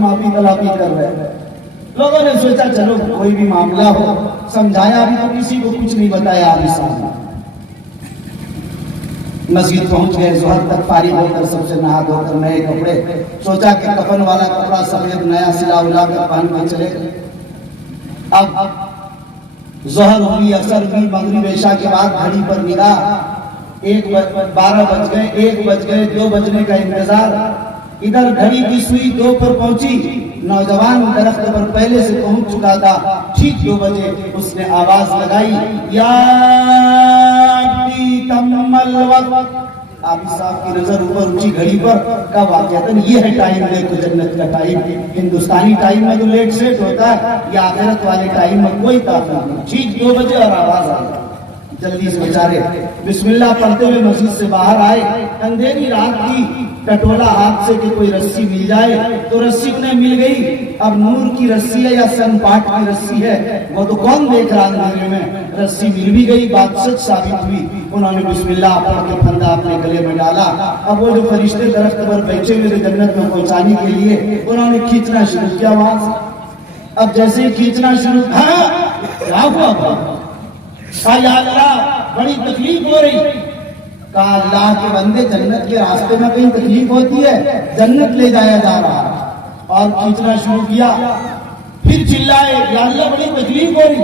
माफी तलाफी कर रहे हैं। लोगों ने सोचा चलो कोई भी मामला हो, समझाया भी तो किसी को कुछ नहीं बताया। अभी सामने मस्जिद पहुंच गए, ज़ोहर तक फारिग होकर सबसे नहा धोकर नए कपड़े, सोचा कि कफन वाला कपड़ा सफेद नया सिला उला कर पहन के चले। अब ज़ोहर हुई, असर हुई, मगरिब इशा के बाद घड़ी पर निगाह, 12 बज गए, 1 बज गए, 2 बजने का इंतजार। इधर घड़ी की सुई 2 पर पहुंची। नौजवान दरख्त पर पहले से पहुंच चुका था। ठीक 2 बजे उसने आवाज लगाई, या तम्मल वक्त। आबी साहब की नजर ऊपर ऊंची घड़ी पर, का वाक़या ये है टाइम, देखो जन्नत का टाइम। हिंदुस्तानी टाइम में तो लेट सेट होता है, या आखिरत वाले टाइम में कोई ताक़त नहीं। ठीक 2 बजे और आवाज आई। जल्दी से बेचारे बिस्मिल्लाह पढ़ते हुए मस्जिद से बाहर आए। अंधेरी रात की, टटोला हाथ से कि कोई रस्सी मिल जाए, तो रस्सी उन्हें मिल गई। अब नूर की रस्सी है या सनपाट की रस्सी है, वो तो कौन देख रहा अंधेरे में। रस्सी मिल भी गई, बात सच साबित हुई। उन्होंने बिस्मिल्लाह पढ़ के फंदा अपने गले में डाला। अब वो जो फरिश्ते दरख्त पर बैठे हुए थे जन्नत में पहुंचाने के लिए, उन्होंने खींचना शुरू किया वहां से। अब जैसे ही खींचना शुरू, क्या हुआ? कहा या अल्लाह बड़ी तकलीफ हो रही। कहा अल्लाह के बंदे, जन्नत के रास्ते में कहीं तकलीफ होती है? जन्नत ले जाया जा रहा। और खींचना शुरू किया। फिर चिल्लाए, या अल्लाह बड़ी तकलीफ हो रही।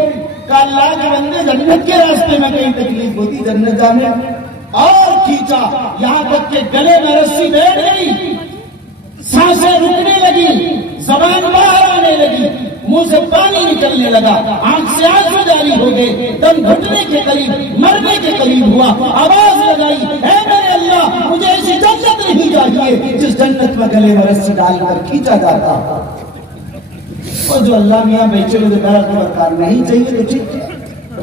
कहा अल्लाह के बंदे, जन्नत के रास्ते में कहीं तकलीफ होती, जन्नत जाने। और खींचा, यहां तक के गले में रस्सी बैठ गई, सांसें रुकने लगी, जबान बाहर आने लगी, मुंह से पानी निकलने लगा, आंख से आंसू जारी हो गए, दम घुटने के करीब, मरने के करीब हुआ। आवाज लगाई, ऐ मेरे अल्लाह, मुझे ऐसी जन्नत नहीं चाहिए जिस जन्नत में गले में रस्सी डालकर खींचा जाता। और जो अल्लाह मियां बेचे हुए दरकार नहीं चाहिए तो ठीक।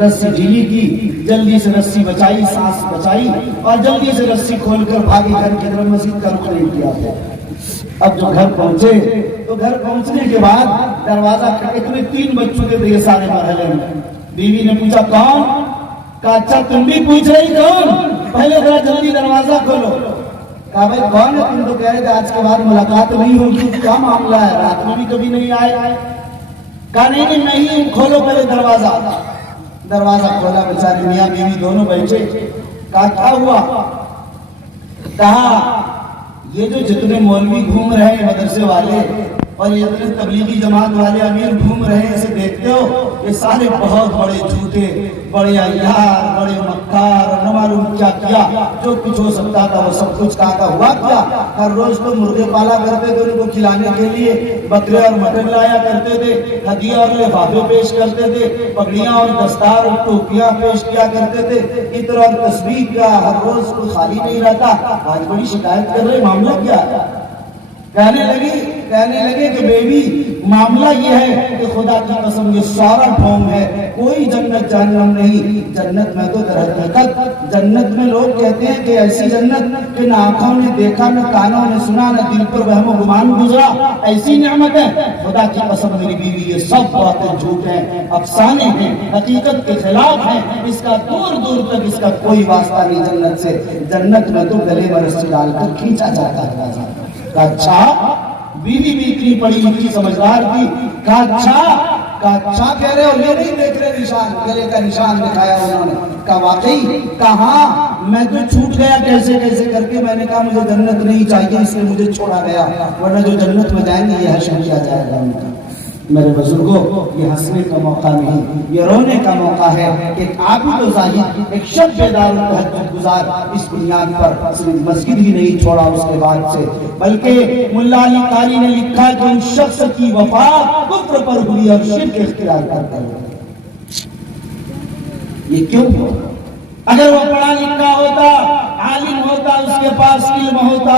रस्सी ढीली की, जल्दी से रस्सी बचाई, सांस बचाई, और जल्दी से रस्सी खोलकर भागी घर की तरफ, मस्जिद का रुख नहीं किया। अब जो घर पहुंचे, तो घर पहुंचने के बाद दरवाजा खटके, तुम्हें 3 बच्चों के थे सारे मरहले में। बीवी ने पूछा कौन? कहा अच्छा तुम भी पूछ रही कौन? पहले जरा जल्दी दरवाजा खोलो। कहा भाई कौन है? तुम तो कह रहे थे आज के बाद मुलाकात नहीं होगी, क्या मामला है? रात में भी कभी नहीं आए। कहा नहीं, खोलो पहले दरवाजा। दरवाजा खोला, बेचारे मियां बीवी दोनों बैठे। कहा क्या हुआ? कहा ये जो जितने मौलवी घूम रहे हैं मदरसे वाले, और ये जितने तबलीगी जमात वाले अमीर घूम रहे हैं, इसे देखते हो, ये सारे बहुत बड़े झूठे, बड़े अय्यार, बड़े मक्कार, न मालूम क्या किया, जो कुछ हो सकता था वो सब कुछ कहा। हुआ क्या? हर रोज तो मुर्गे पाला करते थे उनको खिलाने के लिए, बकरे और मटन लाया करते थे, हदिया और लिफाफे पेश करते थे, पगड़ियां और दस्तार और टोपियां पेश किया करते थे, इत्र और तस्बीह का हर रोज कोई खाली नहीं रहता। आज बड़ी शिकायत कर रहे, मामला क्या है? कहने लगे कि बेबी मामला ये है कि खुदा की कसम ये सारा ढोंग है, कोई जन्नत जहन्नम नहीं। जन्नत में तो दरहकीकत जन्नत में लोग कहते हैं कि ऐसी जन्नत कि न आंखों ने देखा, न कानों ने सुना, न दिल पर वहम गुमान गुजरा, ऐसी नेमत है। खुदा की कसम मेरी बीवी ये सब बातें झूठ हैं, अफसाने हैं, हकीकत के खिलाफ हैं, इसका दूर दूर तक इसका कोई वास्ता नहीं जन्नत से। जन्नत में तो गले में रस्सी डालकर खींचा जाता है। अच्छा, बीवी भी इतनी पढ़ी लिखी समझदार थी। अच्छा कह रहे हो, ये नहीं देख रहे निशान, गले का निशान दिखाया उन्होंने। कहा वाकई? कहा मैं तो छूट गया कैसे कैसे करके, मैंने कहा मुझे जन्नत नहीं चाहिए इसलिए मुझे छोड़ा गया, वरना जो जन्नत में जाएंगे ये हश्र किया जाएगा उनका। मेरे बुजुर्गों, ये हंसने का मौका नहीं, ये रोने का मौका है। एक आबिद व ज़ाहिद, एक शब बेदार तहज्जुद गुजार इस बुनियाद पर सिर्फ मस्जिद ही नहीं छोड़ा उसके बाद से, बल्कि मुल्ला अली कारी ने लिखा कि उन शख्स की वफा कुफ्र पर हुई और शिर्क इख्तियार कर लिया। ये क्यों हुआ? अगर वो पढ़ा लिखा होता, आलिम होता, उसके पास इल्म होता,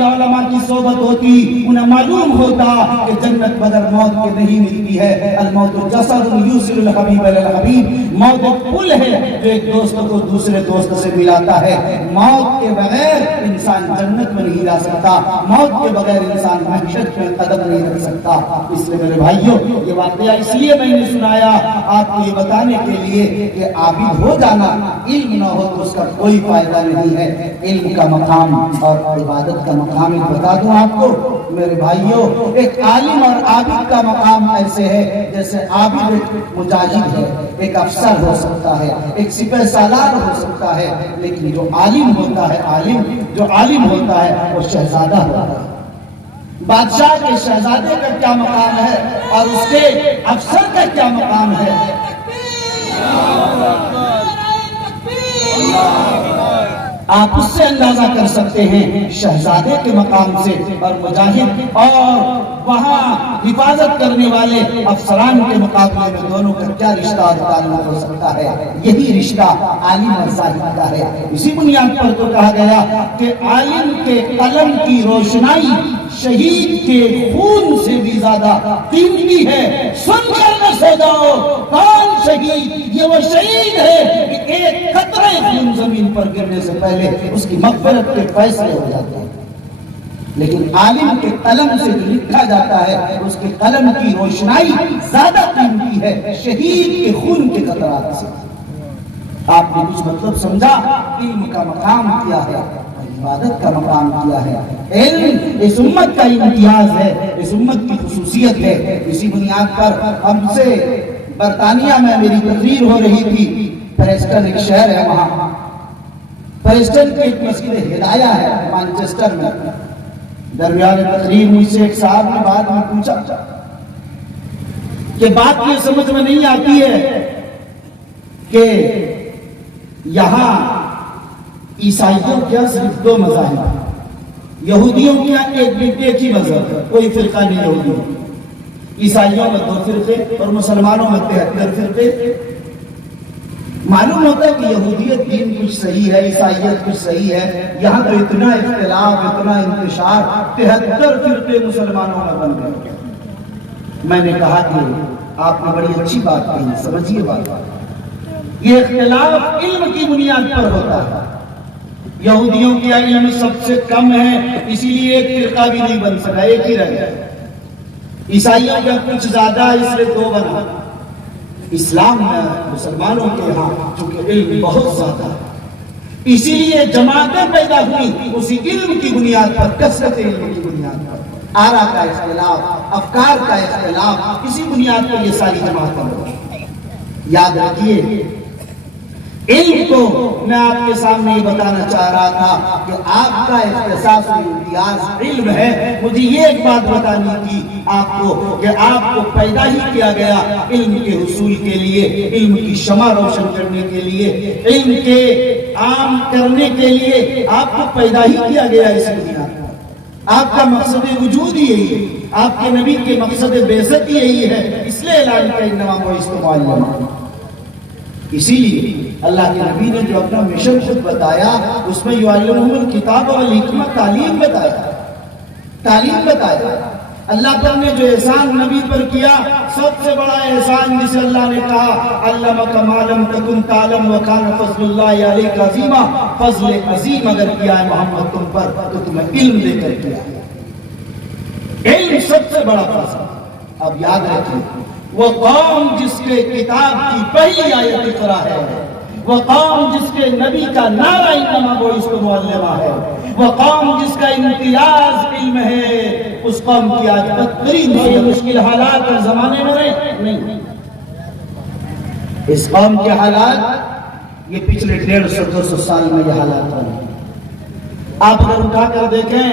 या उलमा की सोबत होती, उन्हें मालूम होता कि जन्नत बगैर मौत के नहीं मिलती है। अल-मौत जसदुन युसिलुल हबीब अल हबीब, मौत एक पुल है जो एक दोस्त को दूसरे दोस्त से मिलाता है। मौत के बगैर इंसान जन्नत में नहीं जा सकता, मौत के बगैर इंसान महशर में कदम नहीं रख सकता। इसलिए मेरे भाइयों, ये वाकया इसलिए मैंने सुनाया आपको ये बताने के लिए कि आबिद हो जाना, इल्म न हो तो उसका कोई फायदा नहीं है। इल्म का मकाम और इबादत का मकाम बता दूं आपको, میرے بھائیوں، ایک عالم اور عابد کا مقام ایسے ہے جیسے عابد ایک مجاہد ہے، ایک افسر ہو سکتا ہے، ایک سپہ سالار ہو سکتا ہے، لیکن جو عالم ہوتا ہے، جو عالم ہوتا ہے وہ شہزادہ ہوتا ہے۔ بادشاہ کے شہزادے کا کیا مقام ہے اور اس کے افسر کا کیا مقام ہے؟ آپ اس سے اندازہ کر سکتے ہیں شہزادے کے مقام سے اور مجاہد اور وہاں حفاظت کرنے والے افسران کے مقابلے میں دونوں کا کیا رشتہ اور تعلق ہو سکتا ہے۔ یہی رشتہ عالم اور زاہد کا ہے۔ اسی بنیاد پر تو کہا گیا کہ عالم کے قلم کی روشنائی شہید کے خون سے بھی زیادہ قیمتی ہے۔ سن کر نہ سو جاؤ، کون شہید؟ یہ وہ شہید ہے کہ ایک قطرہ خون زمین پر گرنے سے پہلے اس کی مغفرت کے فیصلے ہو جاتے ہیں، لیکن عالم کے قلم سے جو لکھا جاتا ہے اس کے قلم کی روشنائی زیادہ قیمتی ہے شہید کے خون کے قطرات سے۔ آپ نے کچھ مطلب سمجھا؟ علم کا مقام کیا ہے، عبادت کا مقام کیا ہے۔ علم اس امت کا امتیاز ہے، اس امت کی خصوصیت ہے۔ اسی بنیاد پر ہم سے برطانیہ میں میری تقریر ہو رہی تھی، پریسٹن ایک شہر ہے، وہاں پریسٹن کی ایک مسجد ہدایہ ہے مانچسٹر میں۔ درمیان تقریر مجھ سے ایک صاحب نے بعد میں پوچھا کہ بات یہ سمجھ میں نہیں آتی ہے کہ یہاں عیسائیوں کیا صرف دو مذاہب ہیں، یہودیوں کیا ایک ہی مذہب ہے، کوئی فرقہ نہیں یہودیوں، عیسائیوں میں 2 فرقے اور مسلمانوں میں 73 فرقے۔ معلوم ہوتا ہے کہ یہودیت دین کچھ صحیح ہے، عیسائیت کچھ صحیح ہے، یہاں تو اتنا اختلاف، اتنا انتشار، 73 فرقے مسلمانوں میں بن گئے۔ میں نے کہا کہ آپ نے بڑی اچھی بات کہی، سمجھیے بات، یہ اختلاف علم کی بنیاد پر ہوتا ہے۔ یہودیوں کا علم سب سے کم ہے، اسی لیے ایک فرقہ بھی نہیں بن سکا، ایک ہی رہ گیا۔ عیسائیوں کا کچھ زیادہ، اس لیے 2 بنا۔ اسلام میں مسلمانوں کے ہاں چونکہ علم بہت زیادہ ہے، اسی لیے جماعتیں پیدا ہوئی اسی علم کی بنیاد پر، کثرت علم کی بنیاد پر، آرا کا اختلاف، افکار کا اختلاف، اسی بنیاد پر یہ ساری جماعتیں ہوئی۔ یاد رکھیے، علم کو میں آپ کے سامنے یہ بتانا چاہ رہا تھا کہ آپ کا اختصاص و امتیاز علم ہے۔ مجھے یہ ایک بات بتانی تھی آپ کو کہ آپ کو پیدا ہی کیا گیا علم کے حصول کے لیے، علم کی شمع روشن کرنے کے لیے، علم کے عام کرنے کے لیے آپ کو پیدا ہی کیا گیا اس دنیا میں۔ آپ کا مقصد وجود ہی یہی ہے، آپ کے نبی کے مقصد بعثت یہی ہے، اس لیے اعلان کا انما بعثت معلما۔ اسی لیے اللہ کے نبی نے جو اپنا مشن خود بتایا اس میں یعلمہم الکتاب والحکمت، تعلیم بتایا۔ اللہ پر نے جو احسان نبی پر کیا، سب سے بڑا احسان جسے اللہ نے کہا علمک ما لم تکن تعلم وکان فضل اللہ علیک عظیما، فضل عظیم اگر کیا ہے محمد تم پر تو تمہیں علم دے کر کیا ہے۔ علم سب سے بڑا فضل۔ اب یاد رکھیں، وہ قوم جس کے کتاب کی پہلی آیت اقرا ہے، وہ قوم جس کے نبی کا نعرہ انما بعثت معلما ہے، وہ قوم جس کا امتیاز علم ہے، اس قوم کی آج بدترین سے مشکل حالات اور زمانے میں نہیں۔ اس قوم کے حالات یہ پچھلے 150-200 سال میں یہ حالات ہیں۔ آپ اگر اٹھا کر دیکھیں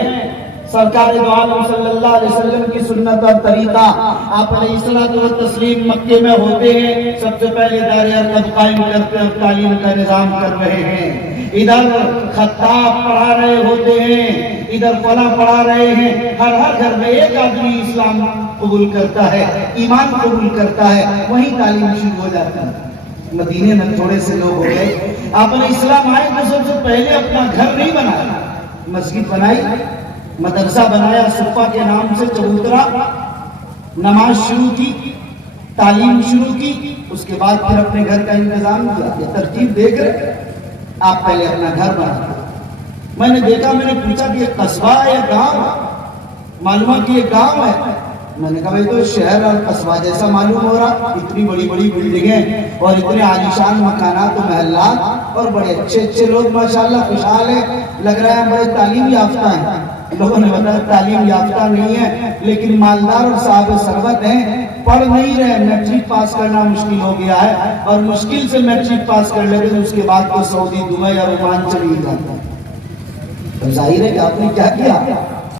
سرکار دو عالم صلی اللہ علیہ وسلم کی سنت اور طریقہ، آپ علیہ الصلوۃ والتسلیم مکے میں ہوتے ہیں، سب سے پہلے دار ارقم قائم کرتے اور تعلیم کا نظام کر رہے ہیں، ادھر خطاب پڑھا رہے ہوتے ہیں، ادھر فلاں پڑھا رہے ہیں، ہر گھر میں ایک آدمی اسلام قبول کرتا ہے، ایمان قبول کرتا ہے، وہیں تعلیم شروع ہو جاتی ہے۔ مدینے میں تھوڑے سے لوگ ہو گئے، آپ علیہ السلام آئے تو سب سے پہلے اپنا گھر نہیں بنایا، مسجد بنائی، مدرسہ بنایا صفہ کے نام سے، چبوترا، نماز شروع کی، تعلیم شروع کی، اس کے بعد پھر اپنے گھر کا انتظام کیا۔ یہ ترتیب دیکھ رہے آپ پہلے اپنا گھر بنا۔ میں نے دیکھا، میں نے پوچھا کہ یہ قصبہ ہے یا گاؤں؟ معلوم کہ یہ گاؤں ہے۔ میں نے کہا بھائی تو شہر اور قصبہ جیسا معلوم ہو رہا، اتنی بڑی بڑی بلڈنگیں اور اتنے عالیشان مکانات و محلات اور بڑے اچھے لوگ، ماشاءاللہ خوشحال ہیں، لگ رہا ہے ہم بڑے تعلیم یافتہ ہیں۔ لوگوں نے بتایا تعلیم یافتہ نہیں ہے لیکن مالدار اور صاحب ثروت ہیں، پڑھ نہیں رہے، میٹرک پاس کرنا مشکل ہو گیا ہے، اور مشکل سے میٹرک پاس کر لیتے ہیں، اس کے بعد تو سعودی، دبئی اور عمان چلی جاتا ہے۔ ظاہر ہے کہ آپ نے کیا کیا؟